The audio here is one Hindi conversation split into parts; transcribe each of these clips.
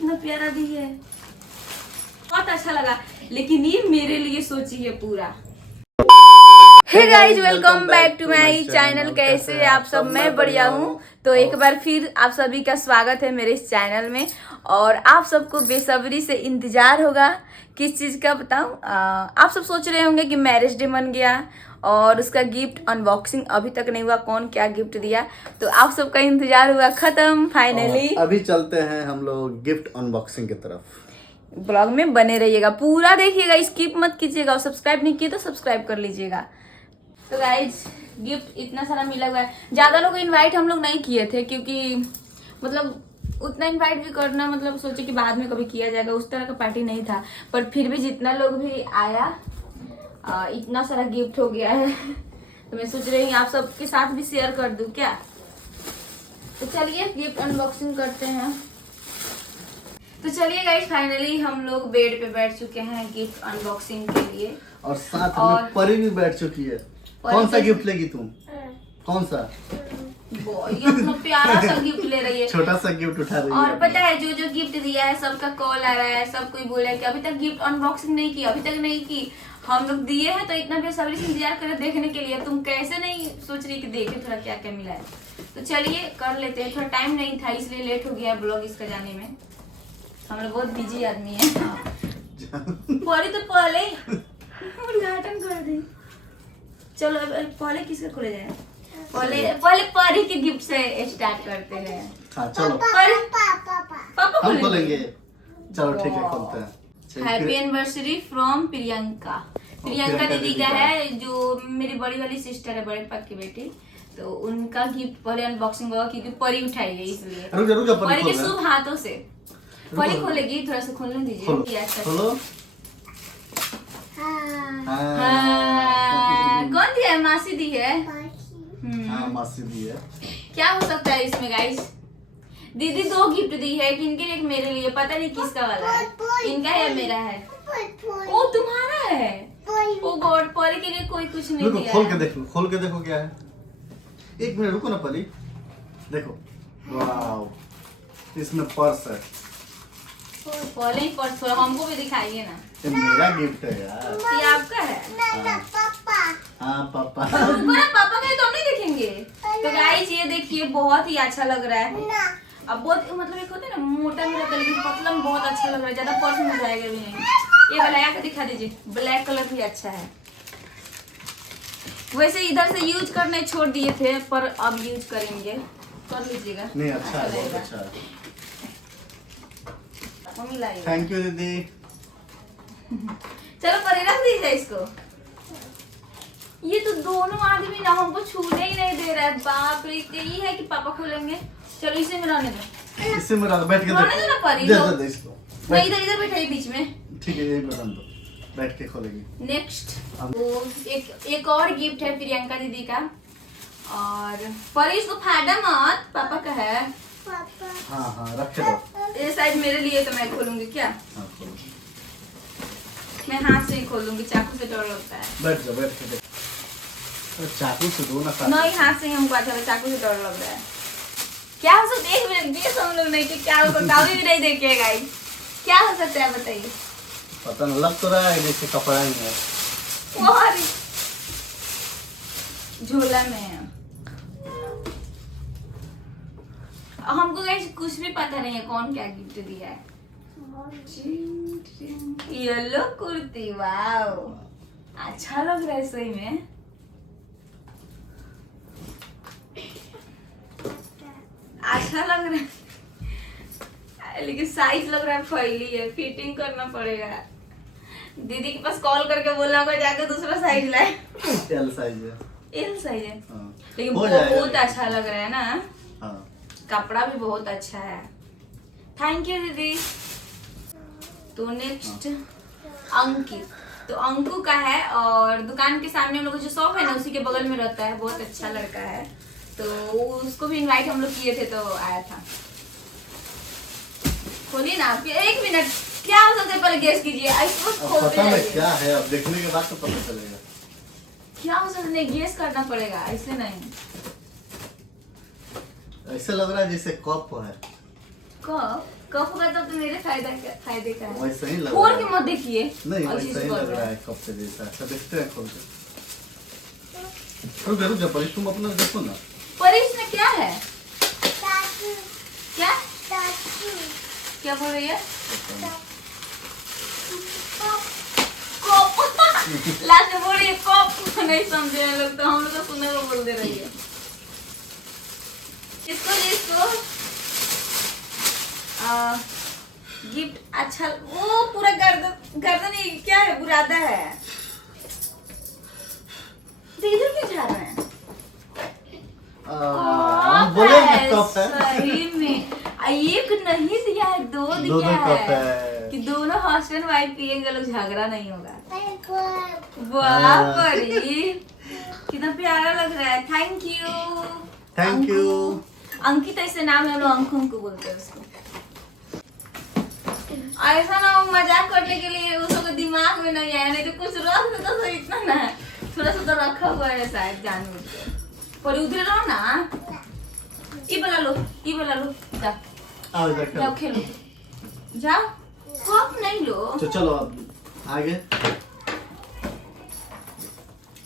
कितना प्यारा दी है, बहुत अच्छा लगा। लेकिन ये मेरे लिए सोची है पूरा। Hey guys, welcome back to my channel. कैसे हैं आप सब? मैं बढ़िया हूँ। तो एक बार फिर आप सभी का स्वागत है मेरे इस चैनल में। और आप सबको बेसब्री से इंतजार होगा किस चीज़ का बताऊँ। आप सब सोच रहे होंगे कि मैरिज डे मन गया और उसका गिफ्ट अनबॉक्सिंग अभी तक नहीं हुआ, कौन क्या गिफ्ट दिया। तो आप सबका इंतजार हुआ खत्म फाइनली। अभी चलते हैं हम लोग गिफ्ट अनबॉक्सिंग की तरफ। ब्लॉग में बने रहिएगा, पूरा देखिएगा, स्किप मत कीजिएगा। और सब्सक्राइब नहीं किए तो सब्सक्राइब कर लीजिएगा। तो गाइज, गिफ्ट इतना सारा मिला हुआ है। ज़्यादा लोग इनवाइट हम लोग नहीं किए थे, क्योंकि मतलब उतना इनवाइट भी करना, मतलब सोचे कि बाद में कभी किया जाएगा, उस तरह का पार्टी नहीं था। पर फिर भी जितना लोग भी आया, इतना सारा गिफ्ट हो गया है। तो मैं सोच रही हूँ आप सबके साथ भी शेयर कर दूँ क्या। तो चलिए गिफ्ट अनबॉक्सिंग करते हैं। तो चलिए गाइस, फाइनली हम लोग बेड पे बैठ चुके हैं गिफ्ट अनबॉक्सिंग के लिए। और साथ में परी भी बैठ चुकी है। कौन सा गिफ्ट लेगी तुम? कौन सा? ये अपना प्यारा सा गिफ्ट ले रही है, छोटा सा गिफ्ट उठा रही है। और पता है जो जो गिफ्ट दिया है सबका कॉल आ रहा है, सब कोई बोला है कि अभी तक गिफ्ट अनबॉक्सिंग नहीं की, अभी तक नहीं की। हम लोग दिए हैं तो इतना बेसब्री से इंतजार कर रहे देखने के लिए। तुम कैसे नहीं सोच रही कि देखे थोड़ा क्या क्या मिला है। तो चलिए कर लेते हैं। थोड़ा टाइम नहीं था इसलिए लेट हो गया ब्लॉग इसका जाने में। हम लोग बहुत बिजी आदमी है। पहले तो पहले उद्घाटन कर दी। चलो अब पहले किसका खोले जाए? पहले परी के गिफ्ट से स्टार्ट करते हैं। हाँ चलो, पापा हम खोलेंगे। चलो ठीक है, खोलते हैं। Happy anniversary from Priyanka. Priyanka दीदी का है, जो मेरी बड़ी वाली सिस्टर है, बड़े पापा की बेटी। तो उनका गिफ्ट पहले अनबॉक्सिंग होगा, क्योंकि परी उठाई है इसलिए। रुक जा, परी के शुभ हाथों से परी खोलेगी। थोड़ा सा खोलने दीजिए। खोलो। कौन दिया है? मासी दी है। हाँ, मासी दी है। क्या हो सकता है इसमें गाइस? दीदी दो गिफ्ट दी है, एक इनके लिए एक मेरे लिए। पता नहीं किसका वाला है, इनका है या मेरा है। ओ तुम्हारा है। ओ गॉड, परी के लिए कोई कुछ नहीं दिया। खोल के देखो क्या है। एक मिनट रुको ना परी, देखो। वाह, इसमें पर्स है। पहले ही पर्स थोड़ा हमको भी दिखाइए ना। ये मेरा गिफ्ट है यार। ये आपका है? हाँ पापा। पापा का तो हम नहीं देखेंगे। तो गाइस ये देखिए, बहुत ही अच्छा लग रहा है। अब बहुत मतलब एक होता है ना, मोटा भी रहता है लेकिन पतला में बहुत अच्छा लग रहा है। ज्यादा पर्स में जाएगा भी नहीं। ये वाला यहाँ दिखा दीजिए, ब्लैक कलर भी अच्छा है। वैसे इधर से यूज करने छोड़ दिए थे, पर अब यूज करेंगे। कर लीजिएगा। नहीं, अच्छा है, बहुत अच्छा है। थैंक यू दीदी। चलो परे रख दीजिए इसको। ये तो दोनों आदमी ना हमको छूने ही नहीं दे रहा है। बाप रे, यही है कि पापा खोलेंगे। चलो इसे में रहने दो। इससे में बैठ के रहने दो ना परी। दे इसको। मैं इधर बैठाई बीच में। ठीक है, यही बटन दो, बैठ के खोलेगी। नेक्स्ट वो एक और गिफ्ट है प्रियंका दीदी का। और परी इसको फाड़ा मत, पापा का है। हाँ रखे दो। ये शायद मेरे लिए, तो मैं खोलूंगी क्या? हाँ, खोलो। मैं हाथ से ही खोलूंगी, चाकू से डर लगता है। बैठ के देख। चाकू से दो ना। नहीं, हाथ से ही हमको आता है, चाकू से डर लग रहा है। क्या हो सकता है? एक मिनट गेस हम लोग नहीं कि क्या हो सकता है, भी नहीं देखे गाइस। क्या हो सकता है बताइए? पता नहीं, लग तो रहा है जैसे कपड़ा ही है। झोला में है। हमको गाइस कुछ भी पता नहीं है कौन क्या गिफ्ट दिया है। येलो कुर्ती, वाओ, अच्छा लग रहा है सही में। अच्छा लग रहा है, लेकिन साइज लग रहा है फैली है, फिटिंग करना पड़ेगा। दीदी के पास कॉल करके बोलना होगा जाकर दूसरा साइज लाए। एल साइज है। एल साइज है। हाँ। लेकिन बहुत अच्छा लग रहा है ना। हाँ। कपड़ा भी बहुत अच्छा है। थैंक यू दीदी। तो नेक्स्ट अंकित। तो अंकु का है, और दुकान के सामने हम लोग जो शॉप है ना, उसी के बगल में रहता है। बहुत अच्छा लड़का है। तो उसको भी इनवाइट हम लोग किए थे, तो आया था। खोलिए ना आप। एक मिनट, क्या हो सकता है पहले गेस कीजिए। पता नहीं क्या है, अब देखने के बाद तो पता चलेगा क्या हो सकता है। गेस करना पड़ेगा, ऐसे नहीं। ऐसे लग रहा है जैसे कप है। कप? कप होगा तब तो मेरे फायदे का है। वैसा ही लग खोल रहा के है। मत देखिए। नहीं और वैसा चीज़ ही बोल लग रहा रहा है। है कब से जैसा। अच्छा देखते हैं खोल के। रुक जा परेश, तुम अपना देखो ना। परेश में क्या है? क्या क्या बोल रही है? कप लास्ट में बोल रही है कप। नहीं समझे हैं लोग, तो हम लोग तो सुनने को बोल दे रही है। इसको गिफ्ट अच्छा। वो पूरा गर्दन ही क्या है, बुरादा है। तो इधर क्यों जा रहे हैं? हम बोले ना कप है। सही में एक नहीं दिया है, दो दिया दोनों कप है है। कि दोनों हस्बैंड वाइफ पिएंगे लोग, झगड़ा नहीं होगा। वाह परी, कितना प्यारा लग रहा है। Thank you. Thank you. Ankit ऐसे नाम है, हम लोग अंकु बोलते हैं उसको। ऐसा ना वो मजाक करने के लिए उसको दिमाग में नहीं आया, नहीं तो कुछ रख देता तो इतना ना थोड़ा सा तो रखा हुआ है शायद जानबूझ के। पर उधर रहो ना। ये वाला लो जा आओ जाओ खेलो जाओ। कप नहीं लो तो चलो अब आगे।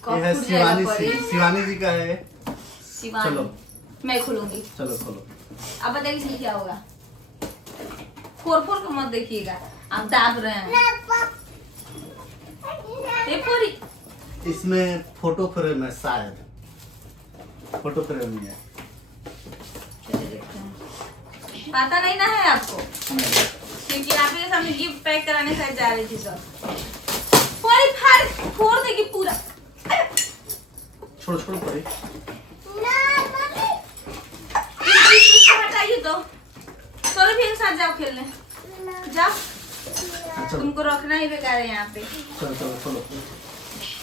कप ये है फूट जाएगा शिवानी परी। शिवानी जी का है। शिवानी चलो। मैं खोलूंगी। चलो खोलो। अब बताइए इसमें क्या होगा। फोड़ को मत देखिएगा, आप दाब रहे हैं। ये पूरी इसमें फोटो फ्रेम है शायद। फोटो फ्रेम ही है। चलिए देखते हैं। पता नहीं ना है आपको, क्योंकि आप के सामने गिफ्ट पैक कराने शायद जा रही थी सब। पूरी फोड़ देगी पूरा। छोड़ो छोड़ो परे। हटाइए तो चलो फिर साथ जाओ खेलने जाओ। चलो तुमको रखना ही बेकार है यहाँ पे। चलो चलो चलो।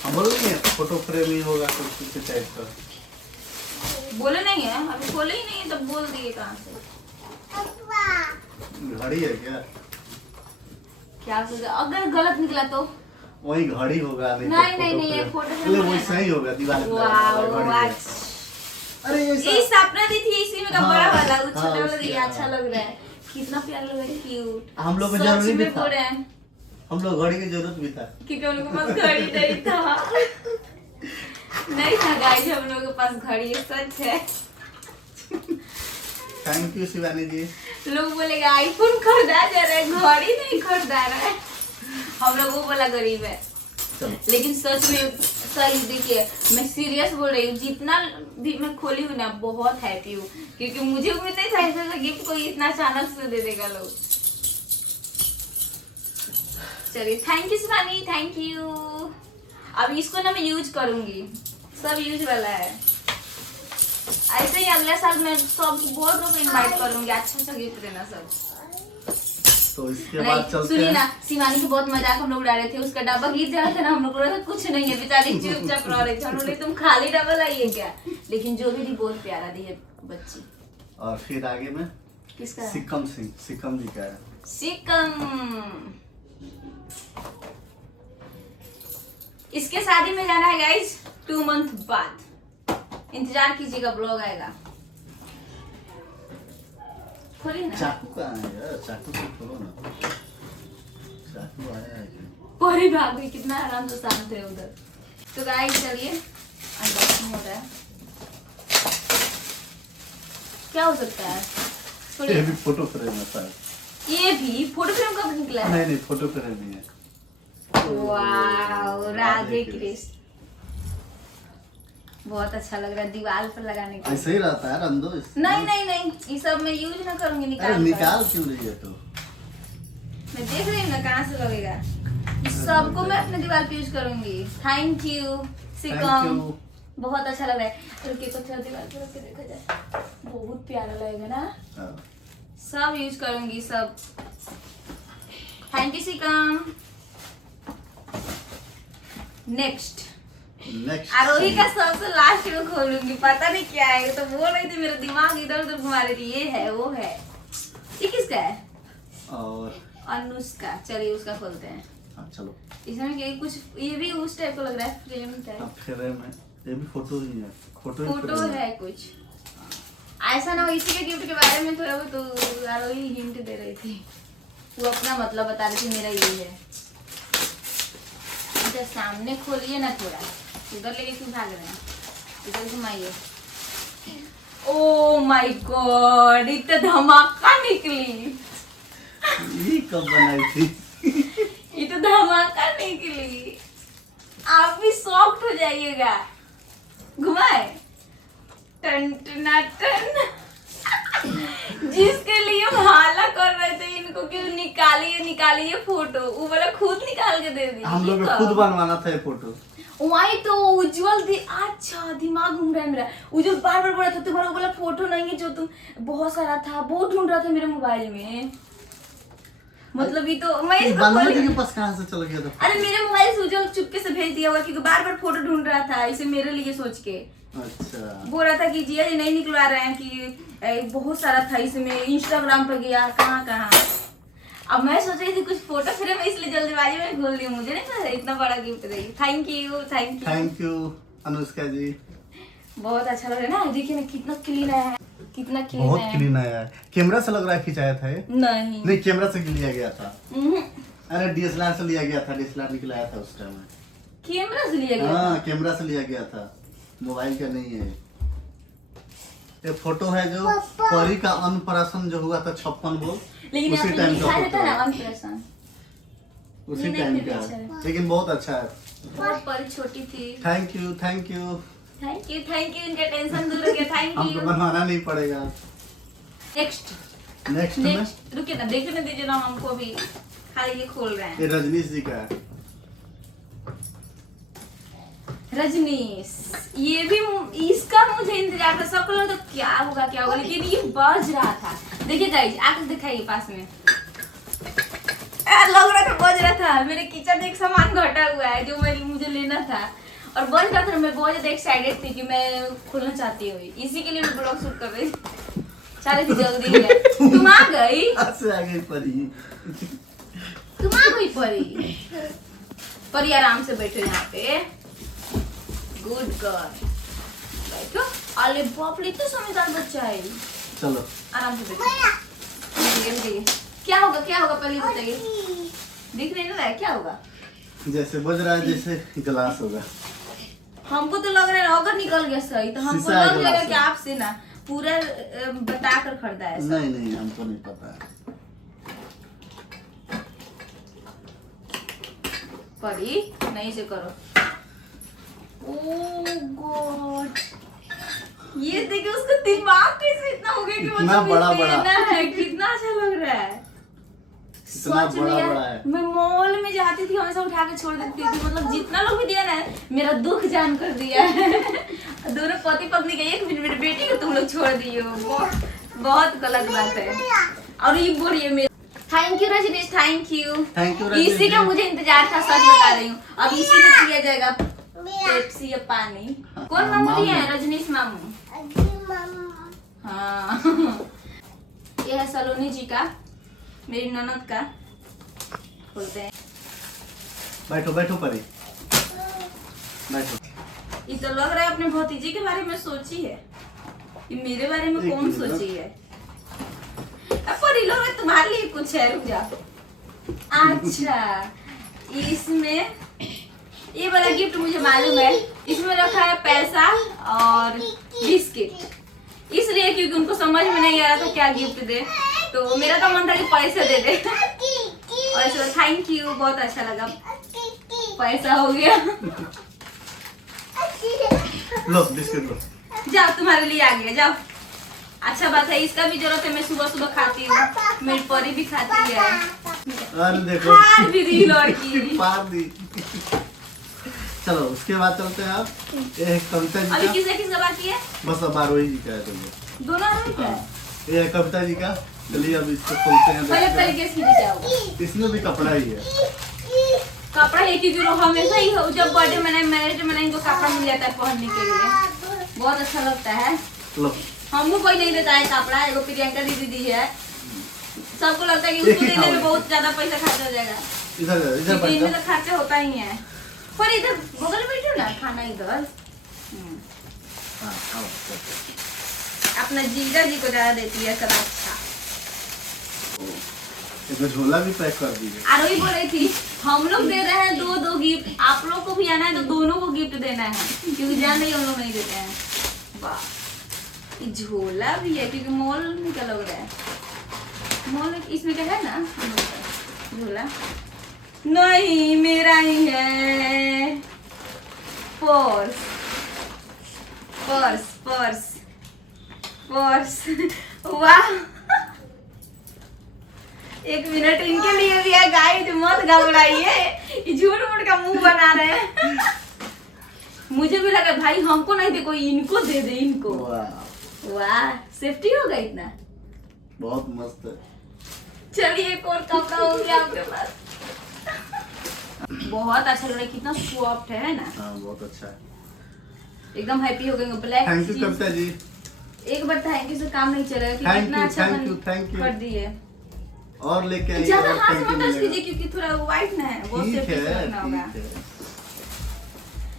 हम बोलेंगे फोटो फ्रेम ही होगा कुछ इसी टाइप का। बोले नहीं है, अभी खोले ही नहीं है तब बोल दिए कहाँ से। घड़ी है क्या? क्या सोचा अगर गलत निकला तो? वही घड़ी होगा। नहीं, ये फोटो फ्रेम फ्रेम वैसा ही होगा दीवार पे लगा वाह हुआ घड़ी है। अरे ये ये सपना दी थी इसी में का हाँ, बड़ा वाला, वो हाँ, छोटा वाला उसकी, दिया। हाँ। अच्छा लग रहा है, कितना प्यारा लग रहा है, क्यूट। हम लोग को जरूरी भी था। हैं हम लोग घड़ी की जरूरत भी था। क्योंकि हम लोग के पास घड़ी नहीं था। नहीं था गाइस, हम लोग के पास घड़ी है, सच है। थैंक यू शिवानी जी। लोग बोलेगा आईफोन खरीदा जा रहा है, घड़ी नहीं खरीदा रहा है। हम लोग वो बोला गरीब है, चलो लेकिन सच में सही। देखिए मैं सीरियस बोल रही हूँ, जितना भी मैं खोली हूँ ना बहुत हैप्पी हूँ, क्योंकि मुझे उम्मीद नहीं था ऐसा गिफ्ट कोई इतना अचानक से दे देगा लोग। चलिए thank you Shivani, thank you. अब इसको ना मैं यूज करूंगी, सब यूज वाला है। ऐसे ही अगले साल मैं सब बहुत लोग इनवाइट करूंगी, अच्छा गिफ्ट देना सब। तो इसके बाद नहीं चलते सुनिए हैं। ना, शिवानी को बहुत मजाक हम लोग डाले थे, उसका डब्बा गिर जा रहा था ना, हम लोग बोला था कुछ नहीं है, बेचारी चुपचाप रह रही थी। हम लोग तुम खाली डब्बा लाइए क्या, लेकिन जो भी थी बहुत प्यारा दी है बच्ची। और फिर आगे में किसका है? सिकम सिंह, सिकम जी का है। सिकम। इसके शादी में जाना है गाइस 2 मंथ बाद, इंतजार कीजिएगा, ब्लॉग आएगा। खोलिए ना। चाकू कहाँ है यार? चाकू से खोलो ना। चाकू आया है क्या? पूरी भाग गई, कितना आराम से शांत है उधर। तो गाइस चलिए अनबॉक्सिंग हो रहा है। क्या हो सकता है? ये खोलिए। भी फोटो फ्रेम है शायद। ये भी फोटो फ्रेम कब निकला है? नहीं फोटो फ्रेम नहीं है। वाओ राधे कृष्ण, बहुत अच्छा लग रहा है दीवार पर लगाने के लिए। ऐसे ही रहता है रंदो। नहीं ये सब मैं यूज ना करूंगी, अरे निकाल कर। निकाल क्यों रही है तो? मैं देख रही हूँ ना कहाँ से लगेगा। इस सबको मैं अपने दीवार पे यूज करूंगी। थैंक यू सिकम, you। बहुत अच्छा लग रहा है। रुकिए तो थोड़ा दीवार पे रख के देखा जाए, बहुत प्यारा लगेगा ना। हाँ। सब यूज करूंगी सब। थैंक यू सिकम। नेक्स्ट आरोही का सबसे लास्ट में खोलूंगी, पता नहीं क्या है, तो बोल रही थी मेरा दिमाग इधर उधर घुमा रही थी। ये है वो है, ये किसका है? और अनुष्का। चलिए उसका खोलते हैं। हाँ चलो। इसमें क्या कुछ, ये भी उस टाइप को लग रहा है, फ्रेम टाइप। अब फ्रेम है, ये भी फोटो ही है। फोटो फोटो है कुछ। ऐसा ना हो इसी के गिफ्ट के बारे में थोड़ा वो तो आरोही हिंट दे रही थी, वो अपना मतलब बता रही थी मेरा ये है। इधर सामने खोलिए ना थोड़ा, उधर लेके क्यों भाग रहे हैं, इधर घुमाइए। ओ माय गॉड, इतना धमाका निकली। ये कब बनाई थी? ये तो धमाका निकली, आप भी शॉक्ड हो जाइएगा। घुमाए टन टना टन। जिसके लिए हम हाला कर रहे थे इनको कि निकालिए फोटो, वो वाला खुद निकाल के दे दी। हम लोग खुद बनवाना था ये फोटो। वही तो उज्जवल अच्छा दिमाग घूम रहा है मेरा। उज्जवल बार बार बोला था तुम्हारा वो वाला फोटो नहीं है जो तुम बहुत सारा था, बहुत ढूंढ रहा था मेरे मोबाइल में। मतलब ये तो मैं इसको बांधने के पास कहाँ से चला गया था? अरे मेरे मोबाइल से उज्जवल चुपके से भेज दिया हुआ क्योंकि बार बार फोटो ढूंढ रहा था इसे मेरे लिए सोच के। अच्छा बोल रहा था कि जिया जी नहीं निकलवा रहे हैं कि बहुत सारा था इसमें, इंस्टाग्राम पे गया कहाँ। अब मैं सोच रही थी कुछ फोटो फ्रेम में, इसलिए जल्दीबाजी में खोल दी। मुझे नहीं पता इतना बड़ा गिफ्ट देगी। थैंक यू अनुष्का जी, बहुत अच्छा लग रहा है ना। देखिए ना कितना क्लीन है, कितना क्लीन बहुत है। क्लीन आया है। कैमरा से लग रहा है खिंचाया था ये? नहीं कैमरा से लिया गया था। हम्म, अरे डीएसएलआर से लिया गया था, डीएसएलआर निकलाया था उस टाइम में। कैमरा से लिया गया हाँ था। कैमरा से लिया गया था, मोबाइल का नहीं है। ये फोटो है जो परी का अन्नप्राशन जो हुआ था 56 वो, लेकिन उसी आपने टाइम लिखा का रहता फोटो ना है। अनप्रेशन, उसी नहीं, टाइम नहीं, का अच्छा है, है। लेकिन बहुत अच्छा है। बहुत परी छोटी थी। थैंक यू थैंक यू इनका टेंशन दूर हो गया। थैंक हमको यू। बनवाना नहीं पड़ेगा। नेक्स्ट नेक्स्ट में नेक्स्ट रुकिए ना, देखने दीजिए ना हमको भी, खाली ये खोल रहे हैं। ये रजनीश जी का है। रजनीश, ये भी इसका मुझे इंतजार था। सबको लगा तो क्या होगा लेकिन ये बज रहा था। देखिए गाइस आके दिखाइए पास में, लग रहा था बज रहा था। मेरे किचन में एक सामान घटा हुआ है जो मुझे लेना था और बज रहा था। मैं बहुत ज्यादा एक्साइटेड थी कि मैं खोलना चाहती हूँ, इसी के लिए मैं ब्लॉग शूट कर रही थी। चले थी जल्दी है। तुम आ गई? से आ गई परी। तुम आ गई परी? परी आराम से बैठो यहाँ पे। गुड गर्ल, बैठो। अरे बाप रे, इतना समझदार बच्चा है। चलो आराम से बैठो। देखिए क्या होगा पहले बताइए। दिख नहीं रहा है क्या होगा? जैसे बज रहा है जैसे गिलास होगा। हमको तो लग रहा है अगर निकल गया सही तो हमको शीशा लग गिलास जाएगा कि है। आपसे ना पूरा बता कर खरीदा है सब। नहीं हमको नहीं पता है। परी नहीं से करो। ओह गॉड, ये देखिए उसका दिमाग कैसे इतना हो गया कि इतना मतलब बड़ा इसे बड़ा। लेना है। कितना अच्छा लग रहा है। इतना सच बड़ा में बड़ा है। मैं मॉल में जाती थी हमेशा उठा के छोड़ देती थी। मतलब जितना लोग भी दिया ना मेरा दुख जान कर दिया है। दोनों पति पत्नी के एक मेरी बेटी को तुम लोग छोड़ दिए हो, बहुत गलत बात है। और ये बोलिए मेरे thank you Rajneesh, thank you. इसी का मुझे इंतजार था, सच बता रही हूँ। अब इसी में पिया जाएगा पेप्सी या पानी। कौन मामू दिया है? रजनीश मामू। हाँ ये है सलोनी जी का, मेरी ननद का। खोलते हैं। बैठो परी, बैठो। ये तो लग रहा है अपने भतीजे के बारे में सोची है, ये मेरे बारे में एक कौन मिनट। सोची है? अब पर ये लग रहा है तुम्हारे लिए कुछ है, रुक जाओ। अच्छा इसमें ये वाला गिफ्ट मुझे मालूम है। इसमें रखा है पैसा और बिस्किट, इसलिए क्योंकि उनको समझ में नहीं आ रहा था क्या गिफ्ट दे, तो मेरा तो मन था कि पैसे दे दे। और इसमें थैंक यू, बहुत अच्छा लगा। पैसा हो गया। लो बिस्किट लो। जाओ तुम्हारे लिए आ गया, जाओ। अच्छा बात है, इसका भी जरूरत है। मैं सुबह सुबह खाती हूँ, मेरी परी भी खाती है। अरे देखो हार भी दी लड़की। पार दी। चलो उसके बाद चलते हैं आप। ये कविता अभी जी का, किसका किसका बाकी है? बस अब आरोही जी का है। चलिए दोनों आरोही का है? ये है कविता जी का। चलिए अब इसको खोलते हैं, पहले देखते तरीके से खींचे जाओगे। हैं। इसमें भी कपड़ा ही है। कपड़ा एक ही जो हमेशा ही हो, जब बर्थडे मनाए मैरिज मनाए इनको कपड़ा मिल जाता है पहनने के लिए, बहुत अच्छा लगता है। लो हमको कोई नहीं देता है कपड़ा, एगो प्रियंका दीदी दी है। सबको लगता है कि उसको देने में बहुत ज्यादा पैसा खर्च हो जाएगा, इधर लेकिन बैठ इनमें जाओ। तो खर्चा होता ही है। पर इधर बगल में बैठो ना, खाना इधर। हाँ, आओ, चलो। अपना जीजा जी को ज्यादा देती है सब अच्छा। एक झोला भी पैक कर दीजिए। और वही बोल रही थी हम लोग दे रहे हैं दो गिफ्ट, आप लोग को भी आना है तो दोनों को गिफ्ट देना है, क्योंकि जान नहीं हम लोग नहीं देते हैं। वाह, ये झोला भी है क्योंकि मॉल में क्या लग रहा है, मॉल इसमें क्या है ना झोला नहीं, मेरा ही है। पर्स पर्स पर्स पर्स वाह, 1 मिनट इनके लिए भी है गाइस, मत घबराइए, ये झूठ मूठ का मुंह बना रहे हैं। मुझे भी लगा भाई हमको नहीं दे कोई, इनको दे दे इनको। वाह सेफ्टी होगा इतना, बहुत मस्त है। चलिए एक और कपड़ा हो गया आपके पास। बहुत अच्छा लग रहा है, कितना सॉफ्ट है ना। हाँ बहुत अच्छा है, एकदम हैप्पी हो गए। Black thank you Kavita ji. एक बार थैंक यू से काम नहीं चलेगा कि Thank कितना you, अच्छा thank you, thank you। कर दिए। और लेके आइए, ज्यादा और हाथ thank you मत टच मिलेगा। कीजिए क्योंकि थोड़ा व्हाइट ना है, वो ठीक सेफ्टी से है, रखना होगा। ठीक है।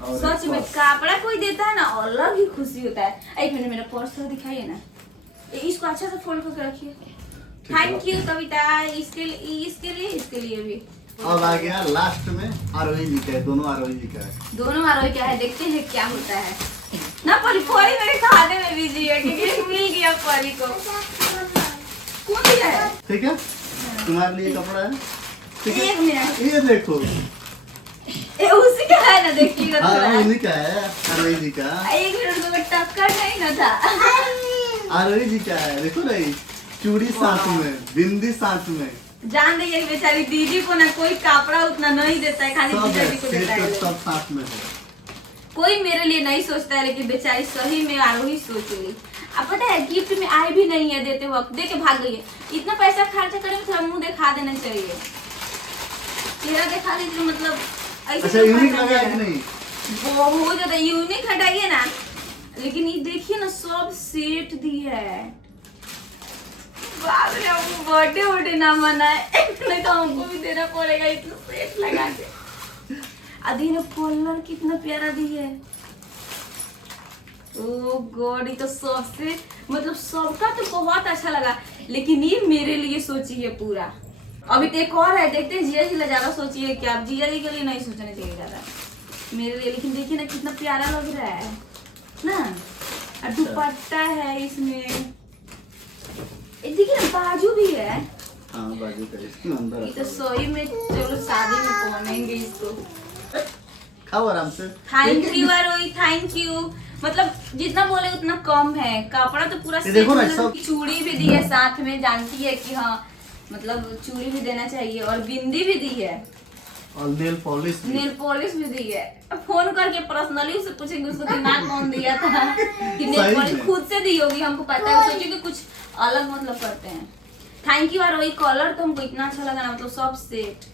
और सच एक में पर्स। कपड़ा कोई देता है ना अलग ही खुशी होता है। एक मिनट मेरा पर्स तो दिखाइए ना, इसको अच्छा से फोल्ड करके रखिए। थैंक यू कविता, इसके लिए भी। अब आ गया लास्ट में आरोही जी का है, दोनों आरोही जी का है। दोनों मारो क्या है, देखते हैं क्या होता है ना। परी मेरे खाने में बिजी है क्योंकि मिल गया परी को। कौन दिया है? ठीक है, तुम्हारे लिए कपड़ा है। ठीक है, 1 मिनट, ये देखो। उसी का है ना, देखिएगा हाँ थोड़ा। उन्हीं का है, आरोही जी का। 1 मिनट तो टक्कर नहीं ना था। आरोही जी का है, देखो नहीं, चूड़ी साथ में, बिंदी साथ में, जान रही है बेचारी दीदी को ना कोई कपड़ा उतना नहीं देता है, खाली सब जीजा है, जी को देता है। सब साथ में है। कोई मेरे लिए नहीं सोचता है, लेकिन बेचारी सही में आरोही सोच रही। अब पता है गिफ्ट में आए भी नहीं है देते वक्त, दे के भाग गई है। इतना पैसा खर्चा करे थोड़ा मुंह दिखा देना चाहिए, चेहरा दिखा दीजिए, मतलब ऐसे अच्छा तो यूनिक करना लगा है है। कि नहीं? बहुत ज्यादा यूनिक हटाइए ना, लेकिन ये देखिए ना सब सेट दी है। बाप रे, हमको बर्थडे ना मनाए, नहीं तो हमको भी देना पड़ेगा इतना सेट लगा के। अभी ना कलर कितना प्यारा दी है। ओ गॉड, ये तो सबसे मतलब सबका तो बहुत अच्छा लगा, लेकिन ये मेरे लिए सोची है पूरा। अभी तो एक और है, देखते हैं जिया जी ला ज्यादा सोची है क्या। जिया जी के लिए नहीं सोचना चाहिए ज्यादा, मेरे लिए। लेकिन देखिए ना कितना प्यारा लग रहा है ना, और दुपट्टा है इसमें। देखिए ना बाजू भी है। हाँ बाजू का, इसके अंदर ये तो सोई में, चलो शादी में पहनेंगे इसको। खाओ आराम से। Thank you Aarohi, thank you. मतलब जितना बोले उतना कम है, कपड़ा तो पूरा ये देखो ना, सेट। सब- चूड़ी भी दी है साथ में, जानती है कि हाँ मतलब चूड़ी भी देना चाहिए, और बिंदी भी दी है, और नेल पॉलिश भी। नेल पॉलिश भी दी है। अब फोन करके पर्सनली उससे पूछेंगे उसको दिमाग कौन दिया था कि नेल सही पॉलिश में। खुद से दी होगी, हमको पता है। सोचिए कि कुछ अलग मतलब करते हैं। थैंक यू आरोही, कलर तो हमको इतना अच्छा लगा ना, मतलब सब सेट,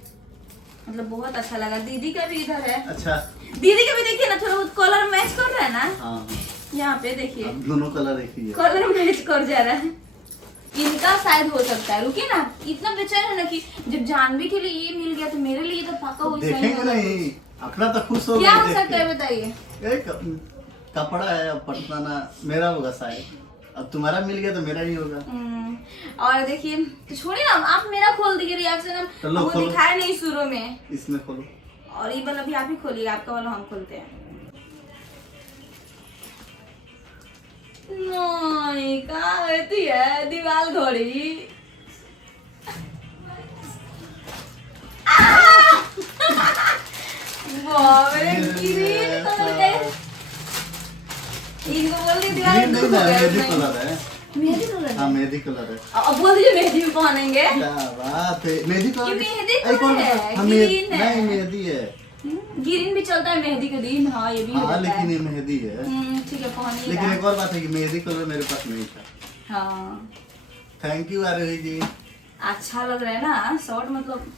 मतलब बहुत अच्छा लगा। दीदी का भी इधर है, अच्छा दीदी का भी देखिए ना, थोड़ा बहुत कलर मैच कर रहा है ना। हाँ हाँ, यहाँ पे देखिए अब दोनों कलर एक ही है। कलर मैच कर जा रहा है। इनका शायद हो सकता है, रुकिए ना, इतना बेचैन है ना कि जब जानवी के लिए ये मिल गया तो मेरे लिए तो पक्का वैसा ही देखेंगे होगा। नहीं, अपना तो खुश हो क्या गए हो देख सकता है के। बताइए। एक कपड़ा है, अब पटना मेरा होगा शायद, अब तुम्हारा मिल गया तो मेरा ही होगा। और देखिए तो छोड़िए ना, आप मेरा खोल दीजिए रिएक्शन। चलो, हम वो खोलो। दिखाए नहीं शुरू में, इसमें खोलो। और ये वाला भी आप ही खोलिए, आपका वाला हम खोलते हैं। नहीं कहाँ रहती है दीवार घोड़ी। बाप रे, ग्रीन कलर का है। इनको बोल दी दीवार ग्रीन नहीं ना, मेहंदी कलर है। मेहंदी कलर हाँ है। मेहंदी कलर है। अब बोल दीजिए मेहंदी में पहनेंगे। क्या बात है, मेहंदी कलर। ये मेहंदी एक और कलर है, हाँ, ग्रीन है। नहीं मेहंदी है। ग्रीन भी चलता है मेहंदी के दिन, हाँ ये भी हो हाँ जाता लेकिन है। ये मेहंदी है। ठीक है लेकिन पहनिएगा। एक और बात है कि मेहंदी कलर मेरे पास नहीं था। हाँ थैंक यू आरोही जी। अच्छा लग रहा है ना शॉर्ट, मतलब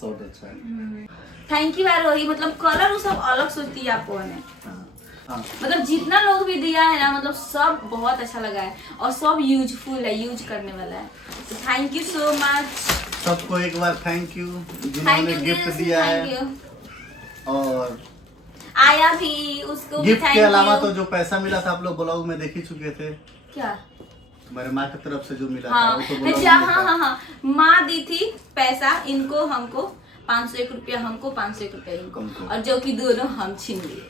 शॉर्ट अच्छा है। थैंक यू आरोही। मतलब कलर वो सब अलग सोचती है आपको ने, हाँ हाँ मतलब जितना लोग भी दिया है ना, मतलब सब बहुत अच्छा लगा है, और सब यूजफुल है, यूज करने वाला है। तो थैंक यू सो मच सबको एक बार थैंक यू थैंक जिन्होंने यू गिफ्ट दिया है। Thank you. और आया भी उसको भी गिफ्ट थैंक के अलावा यू। तो जो पैसा मिला था आप लोग ब्लॉग में देख ही चुके थे। क्या? तुम्हारे माँ की तरफ से जो मिला था हाँ वो तो बोला अच्छा, उन्होंने हाँ था। हाँ हाँ, माँ दी थी पैसा इनको, हमको 501 रुपया हमको, 501 रुपया इनको, हमको। और जो कि दोनों हम छीन लिए।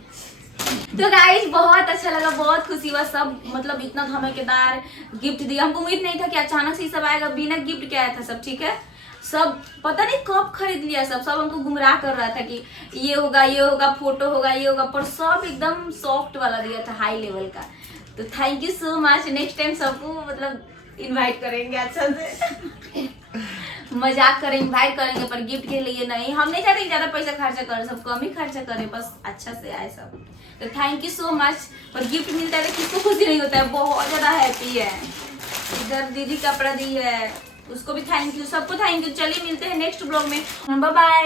तो गाइस बहुत अच्छा लगा, बहुत खुशी हुआ, सब मतलब इतना धमाकेदार गिफ्ट दिया। हमको उम्मीद नहीं था कि अचानक से ये सब आएगा, बिना गिफ्ट के आया था सब, ठीक है। सब पता नहीं कब खरीद लिया, सब हमको गुमराह कर रहा था कि ये होगा, ये होगा, फोटो होगा, ये होगा, पर सब एकदम सॉफ्ट वाला दिया था, हाई लेवल का। तो thank you so much. Next time सबको मतलब इनवाइट करेंगे अच्छा से मजाक करें, इनवाइट करेंगे, पर गिफ्ट के लिए नहीं। हम नहीं चाहते ज्यादा पैसा खर्चा करें, सब कम ही खर्चा करें, बस अच्छा से आए सब। तो थैंक यू सो मच। और गिफ्ट मिलता है तो किसको खुशी नहीं होता है, बहुत ज्यादा हैप्पी है। इधर दीदी कपड़ा दी है, उसको भी थैंक यू, सबको थैंक यू। चलिए मिलते हैं नेक्स्ट ब्लॉग में, बाय बाय।